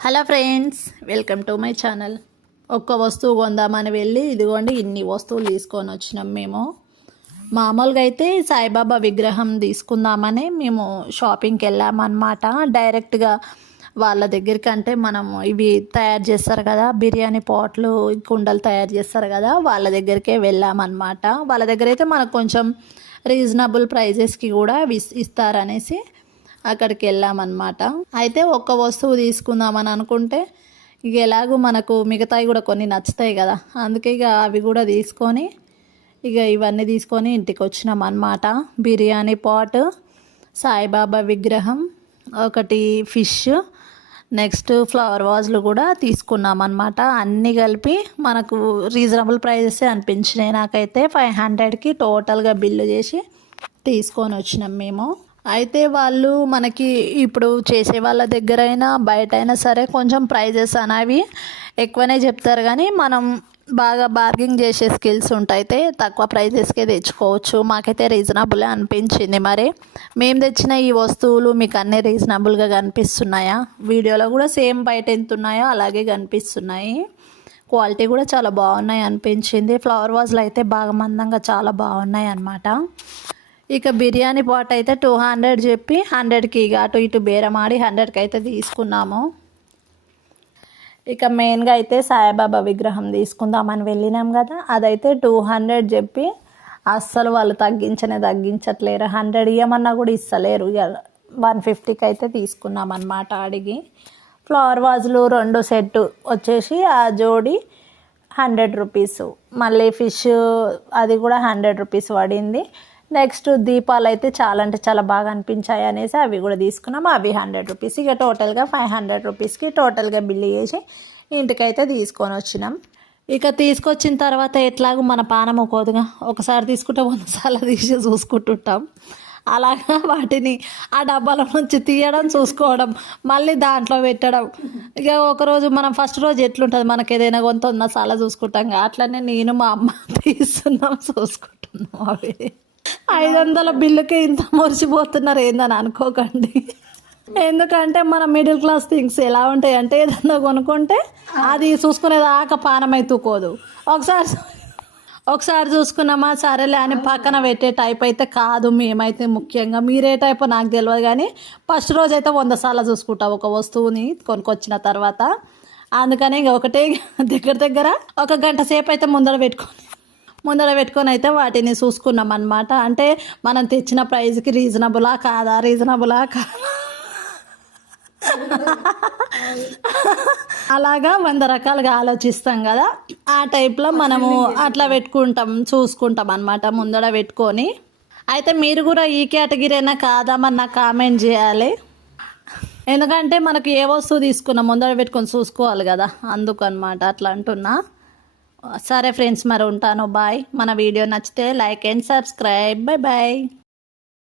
Hello friends, welcome to my channel. ఒక్క వస్తువు కొందామని వెళ్ళి ఇదిగోండి ఇన్ని వస్తువులు తీసుకొని వచ్చినాం. మేము మామూలుగా అయితే సాయిబాబా విగ్రహం తీసుకుందామని మేము షాపింగ్కి వెళ్ళామన్నమాట. డైరెక్ట్గా వాళ్ళ దగ్గరికి అంటే మనం ఇవి తయారు చేస్తారు కదా, బిర్యానీ పాట్లు కుండలు తయారు చేస్తారు కదా, వాళ్ళ దగ్గరికే వెళ్ళామన్నమాట. వాళ్ళ దగ్గర అయితే మనకు కొంచెం రీజనబుల్ ప్రైజెస్కి కూడా ఇస్తారనేసి అక్కడికి వెళ్ళామన్నమాట. అయితే ఒక్క వస్తువు తీసుకుందామని అనుకుంటే ఇక ఎలాగో మనకు మిగతాయి కూడా కొన్ని నచ్చుతాయి కదా, అందుకే ఇక అవి కూడా తీసుకొని ఇక ఇవన్నీ తీసుకొని ఇంటికి వచ్చినాం అన్నమాట. బిర్యానీ పాట్, సాయిబాబా విగ్రహం, ఒకటి ఫిష్, నెక్స్ట్ ఫ్లవర్ వాజ్లు కూడా తీసుకున్నాం అన్నమాట. అన్నీ కలిపి మనకు రీజనబుల్ ప్రైజెస్ అనిపించినాయి. నాకైతే 500కి టోటల్గా బిల్లు చేసి తీసుకొని వచ్చినాం మేము. అయితే వాళ్ళు మనకి ఇప్పుడు చేసే వాళ్ళ దగ్గర అయినా బయట అయినా సరే కొంచెం ప్రైజెస్ అనేవి ఎక్కువనే చెప్తారు, కానీ మనం బాగా బార్గింగ్ చేసే స్కిల్స్ ఉంటాయితే తక్కువ ప్రైజెస్కే తెచ్చుకోవచ్చు. మాకైతే రీజనబుల్ అనిపించింది. మరి మేము తెచ్చిన ఈ వస్తువులు మీకు అన్నీ రీజనబుల్గా కనిపిస్తున్నాయా? వీడియోలో కూడా సేమ్ బయట ఎంత ఉన్నాయో అలాగే కనిపిస్తున్నాయి. క్వాలిటీ కూడా చాలా బాగున్నాయి అనిపించింది. ఫ్లవర్ వాజ్లు అయితే బాగా మందంగా చాలా బాగున్నాయి అన్నమాట. ఇక బిర్యానీ పాట్ అయితే 200 చెప్పి 100కి ఇక అటు ఇటు బేరమాడి 100కి అయితే తీసుకున్నాము. ఇక మెయిన్గా అయితే సాయిబాబా విగ్రహం తీసుకుందామని వెళ్ళినాం కదా, అదైతే 200 చెప్పి అస్సలు వాళ్ళు తగ్గించట్లేరు. 100 ఇవ్వమన్నా కూడా ఇస్తలేరు. ఇక 150కి అయితే తీసుకున్నాం అన్నమాట అడిగి. ఫ్లవర్ వాజులు 2 సెట్ వచ్చేసి ఆ జోడి 100 రూపీస్. మళ్ళీ ఫిష్ అది కూడా 100 రూపీస్ పడింది. నెక్స్ట్ దీపాలు అయితే చాలా అంటే చాలా బాగా అనిపించాయి అనేసి అవి కూడా తీసుకున్నాము. అవి 100 రూపీస్. ఇక టోటల్గా 500 రూపీస్కి టోటల్గా బిల్లు చేసి ఇంటికైతే తీసుకొని వచ్చినాం. ఇక తీసుకొచ్చిన తర్వాత ఎట్లాగో మన పానము కోదుగా ఒకసారి తీసుకుంటే 100 సార్లు తీసి చూసుకుంటుంటాం. అలాగా వాటిని ఆ డబ్బాల నుంచి తీయడం, చూసుకోవడం, మళ్ళీ దాంట్లో పెట్టడం. ఇక ఒకరోజు మనం ఫస్ట్ రోజు ఎట్లుంటుంది, మనకి ఏదైనా కొంత 100 సార్లు చూసుకుంటాం. అట్లనే నేను మా అమ్మ తీస్తున్నాం, చూసుకుంటున్నాం. అవి 500 బిల్లుకే ఇంత మురిసిపోతున్నారు ఏందని అనుకోకండి. ఎందుకంటే మన మిడిల్ క్లాస్ థింగ్స్ ఎలా ఉంటాయి అంటే ఏదన్నా కొనుక్కుంటే అది చూసుకునేదాకా పానం ఎత్తుకోదు. ఒకసారి చూసుకున్నామా సరేలే అని పక్కన పెట్టే టైప్ అయితే కాదు మేమైతే. ముఖ్యంగా మీరే టైప్ నాకు తెలియదు, కానీ ఫస్ట్ రోజు అయితే 100 సార్లు చూసుకుంటాం ఒక వస్తువుని కొనుక్కొచ్చిన తర్వాత. అందుకని ఇంక ఒకటే దగ్గర 1 గంట సేపు అయితే ముందర పెట్టుకొని అయితే వాటిని చూసుకున్నాం అన్నమాట. అంటే మనం తెచ్చిన ప్రైజ్కి రీజనబులా కాదా అలాగా 100 రకాలుగా ఆలోచిస్తాం కదా, ఆ టైప్లో మనము అట్లా చూసుకుంటాం అన్నమాట ముందర పెట్టుకొని. అయితే మీరు కూడా ఈ కేటగిరీనా కాదా మరి నాకు కామెంట్ చేయాలి. ఎందుకంటే మనకు ఏ వస్తువు తీసుకున్నా ముందర పెట్టుకొని చూసుకోవాలి కదా, అందుకు అన్నమాట అట్లా అంటున్నా. సరే ఫ్రెండ్స్, మరి ఉంటాను. బాయ్. మన వీడియో నచ్చితే లైక్ అండ్ సబ్స్క్రైబ్. బాయ్.